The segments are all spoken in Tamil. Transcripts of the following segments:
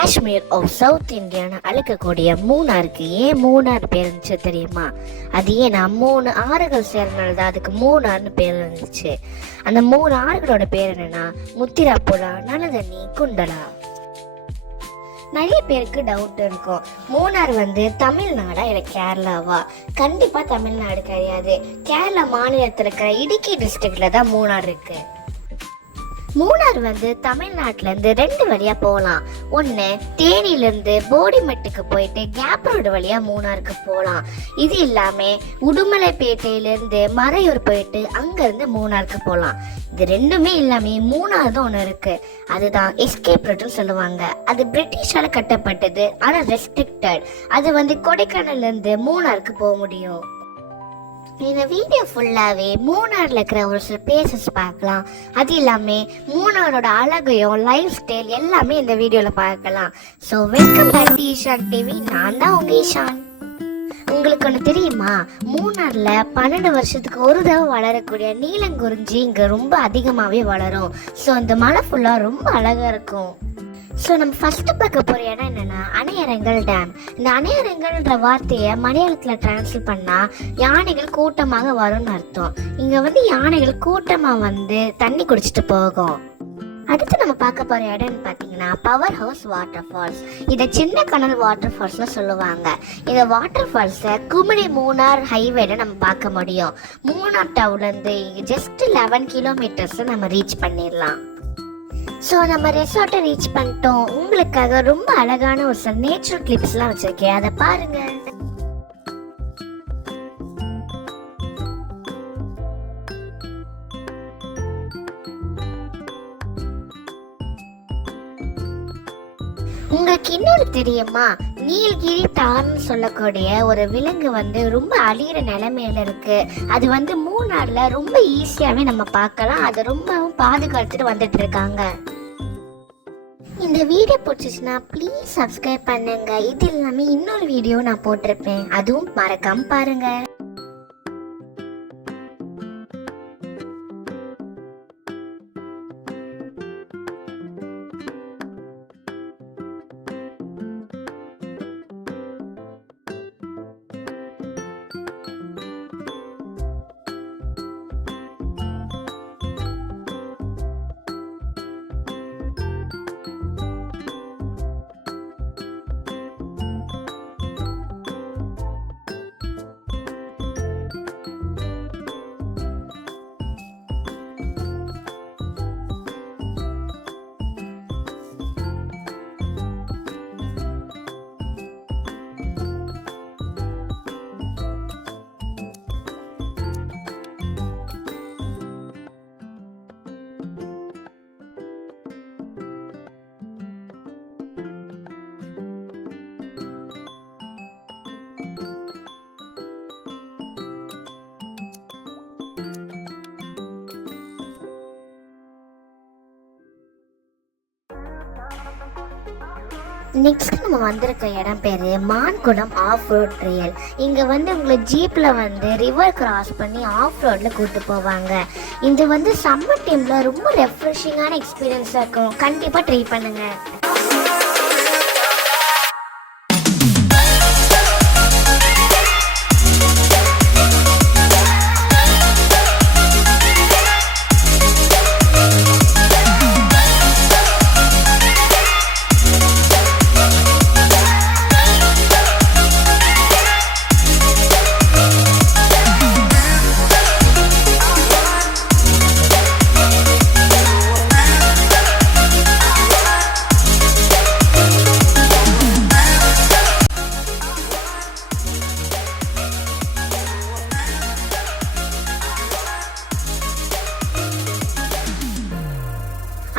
காஷ்மீர் ஆஃப் சவுத் இந்தியான்னு அழைக்கக்கூடிய மூணாருக்கு ஏன் மூணார் பேர் இருந்துச்சு தெரியுமா? அது ஏன்னா 3 ஆறுகள் சேர்ந்தனால தான் அதுக்கு மூணார்னு பேர் இருந்துச்சு. அந்த 3 ஆறுகளோட பேர் என்னன்னா முத்திராப்புழா, நல்லதண்ணி, குண்டலா. நிறைய பேருக்கு டவுட் இருக்கும், மூணார் தமிழ்நாடா இல்லை கேரளாவா? கண்டிப்பா தமிழ்நாடு கிடையாது. கேரளா மாநிலத்தில் இருக்கிற இடுக்கி டிஸ்ட்ரிக்ட்ல தான் மூணார் இருக்கு. மூணார் தமிழ்நாட்டுல இருந்து 2 வழியா போகலாம். ஒண்ணு தேனியில இருந்து போடிமெட்டுக்கு போயிட்டு கேப் ரோடு வழியா மூணாருக்கு போகலாம். இது இல்லாம உடுமலைப்பேட்டையில இருந்து மறையூர் போயிட்டு அங்க இருந்து மூணாருக்கு போகலாம். இது ரெண்டுமே இல்லாம மூணாவது ஒண்ணு இருக்கு, அதுதான் எஸ்கேப் ரூட்னு சொல்லுவாங்க. அது பிரிட்டிஷால கட்டப்பட்டது, ஆனா ரெஸ்ட்ரிக்டட். அது கொடைக்கானல்ல இருந்து மூணாருக்கு போக முடியும். இந்த வீடியோ ஃபுல்லாவே மூணார்ல இருக்கிற ஒரு சில பிளேசஸ் பார்க்கலாம். அது இல்லாம மூணாரோட அழகையும் லைஃப் ஸ்டைல் எல்லாமே இந்த வீடியோல பார்க்கலாம். So welcome back to Ishaan TV. நான் தான் உங்க ஈஷான். உங்களுக்கு ஒன்று தெரியுமா, மூணார்ல 12 வருஷத்துக்கு ஒரு தடவை வளரக்கூடிய நீலங்குறிஞ்சி இங்க ரொம்ப அதிகமாவே வளரும். ஸோ இந்த மலை ஃபுல்லா ரொம்ப அழகா இருக்கும். ஸோ நம்ம ஃபர்ஸ்ட் பார்க்க போகிற இடம் என்னன்னா அணையரங்கல் டேம். இந்த அணையரங்கல்ன்ற வார்த்தையை மலையாளத்தில் டிரான்ஸ்லேட் பண்ணால் யானைகள் கூட்டமாக வரும்னு அர்த்தம். இங்கே யானைகள் கூட்டமாக தண்ணி குடிச்சிட்டு போகும். அடுத்து நம்ம பார்க்க போகிற இடம்னு பார்த்தீங்கன்னா பவர் ஹவுஸ் வாட்டர் ஃபால்ஸ். இதை சின்ன கனல் வாட்டர் ஃபால்ஸ்னு சொல்லுவாங்க. இந்த வாட்டர் ஃபால்ஸை குமிழி மூணார் ஹைவேல நம்ம பார்க்க முடியும். மூணார் டவுன்லேருந்து ஜஸ்ட் 11 கிலோமீட்டர்ஸ் நம்ம ரீச் பண்ணிடலாம். ஸோ நம்ம ரெசார்ட்டை ரீச் பண்ணிட்டோம். உங்களுக்காக ரொம்ப அழகான ஒரு சில நேச்சுரல் கிளிப்ஸ்லாம் வச்சிருக்கேன், அதை பாருங்க. உங்களுக்கு இன்னொரு தெரியுமா, நீலகிரி தார்னு சொல்லக்கூடிய ஒரு விலங்கு ரொம்ப அழியிற நிலைமையில இருக்கு. அது மூணார்ல ரொம்ப ஈஸியாவே நம்ம பார்க்கலாம். அதை ரொம்பவும் பாதுகாத்துட்டு வந்துட்டு இருக்காங்க. இந்த வீடியோ பிடிச்சிச்சுன்னா ப்ளீஸ் சப்ஸ்கிரைப் பண்ணுங்க. இது இல்லாம இன்னொரு வீடியோ நான் போட்டிருப்பேன், அதுவும் மறக்காம பாருங்க. நெக்ஸ்ட் நம்ம வந்திருக்க இடம் பேரு மான்குளம் ஆஃப் ரோட் ட்ரையல். இங்க உங்களை ஜீப்ல ரிவர் கிராஸ் பண்ணி ஆஃப் ரோட்ல கூட்டு போவாங்க. இது சம்மர் டைம்ல ரொம்ப ரெஃப்ரெஷிங்கான எக்ஸ்பீரியன்ஸா இருக்கும். கண்டிப்பா ட்ரை பண்ணுங்க.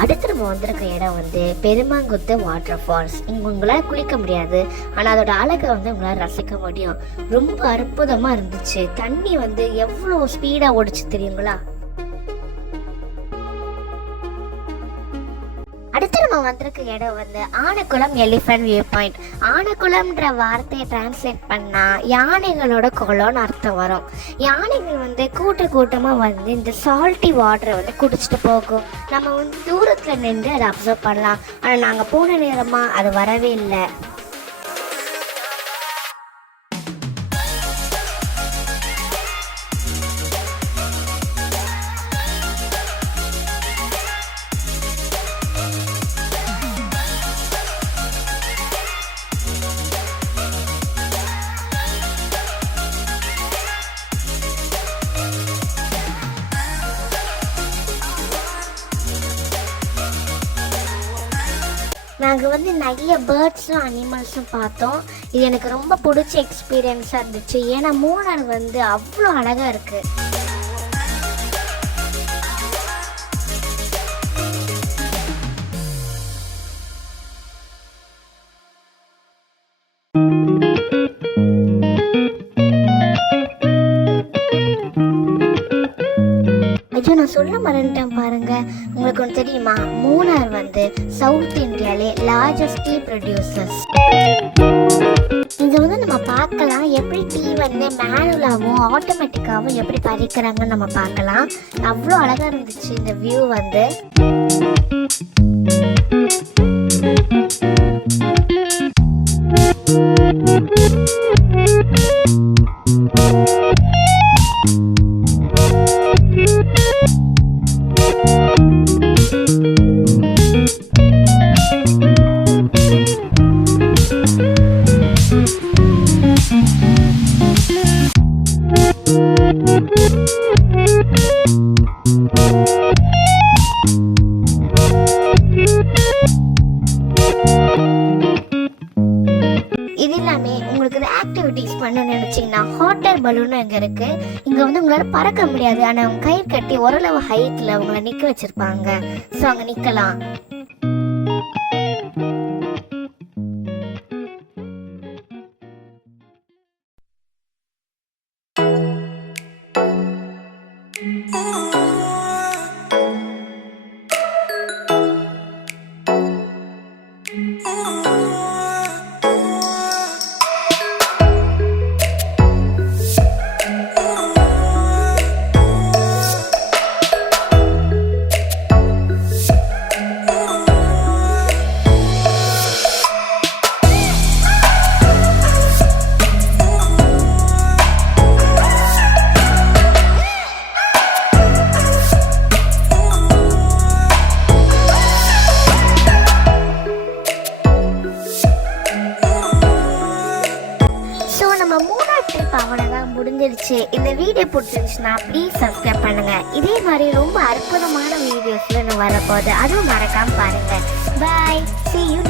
அடுத்து நம்ம வந்திருக்க இடம் பெருமாங்குத்து வாட்டர் ஃபால்ஸ். இங்கே உங்களால் குளிக்க முடியாது, ஆனால் அதோட அழகை உங்களால் ரசிக்க முடியும். ரொம்ப அற்புதமாக இருந்துச்சு. தண்ணி எவ்வளோ ஸ்பீடாக ஓடிச்சு தெரியுங்களா? அடுத்து நம்ம வந்திருக்க இடம் வந்து ஆனைக்குளம் எலிஃபென்ட் வியூ பாயிண்ட். ஆனைக்குளம்ன்ற வார்த்தையை டிரான்ஸ்லேட் பண்ணா யானைகளோட குளம்னு அர்த்தம் வரும். யானைகள் வந்து கூட்டமாக வந்து இந்த சால்ட்டி வாட்டரை வந்து குடிச்சிட்டு போகும். நம்ம வந்து தூரத்தில் நின்று அதை அப்சர்வ் பண்ணலாம். ஆனால் நாங்கள் போன நேரமாக அது வரவே இல்லை. நாங்கள் வந்து நிறைய பேர்ட்ஸும் அனிமல்ஸும் பார்த்தோம். இது எனக்கு ரொம்ப பிடிச்ச எக்ஸ்பீரியன்ஸாக இருந்துச்சு. ஏன்னா மூணார் வந்து அவ்வளோ அழகாக இருக்குது. ஐயோ, நான் சொல்ல மறந்துட்டேன் பாருங்க. உங்களுக்கு ஒன்று தெரியுமா, மூணார் வந்து சவுத் இந்தியாவிலே லார்ஜஸ்ட் டீ ப்ரொடியூசர்ஸ். இதை வந்து நம்ம பார்க்கலாம், எப்படி டீ வந்து மேனுவலாகவும் ஆட்டோமேட்டிக்காகவும் எப்படி பறிக்கிறாங்கன்னு நம்ம பார்க்கலாம். அவ்வளோ அழகாக இருந்துச்சு இந்த வியூ வந்து. இது எல்லாமே உங்களுக்கு ஆக்டிவிட்டிஸ் பண்ண நினைச்சீங்கன்னா ஹாட் ஏர் பலூன் இங்கே இருக்கு. இங்க வந்து உங்களால பறக்க முடியாது, ஆனா அவங்க கயிறு கட்டி ஓரளவு ஹைட்ல உங்களை நிக்க வச்சிருப்பாங்க. ஸோ அங்க நிக்கலாம். அவ்வளோதான் முடிஞ்சிருச்சு. இந்த வீடியோ பிடிச்சிருந்துச்சுன்னா ப்ளீஸ் சப்ஸ்கிரைப் பண்ணுங்க. இதே மாதிரி ரொம்ப அற்புதமான வீடியோஸ்ல வரப்போகுது, அதுவும் மறக்காம பாருங்க. பாய், see you.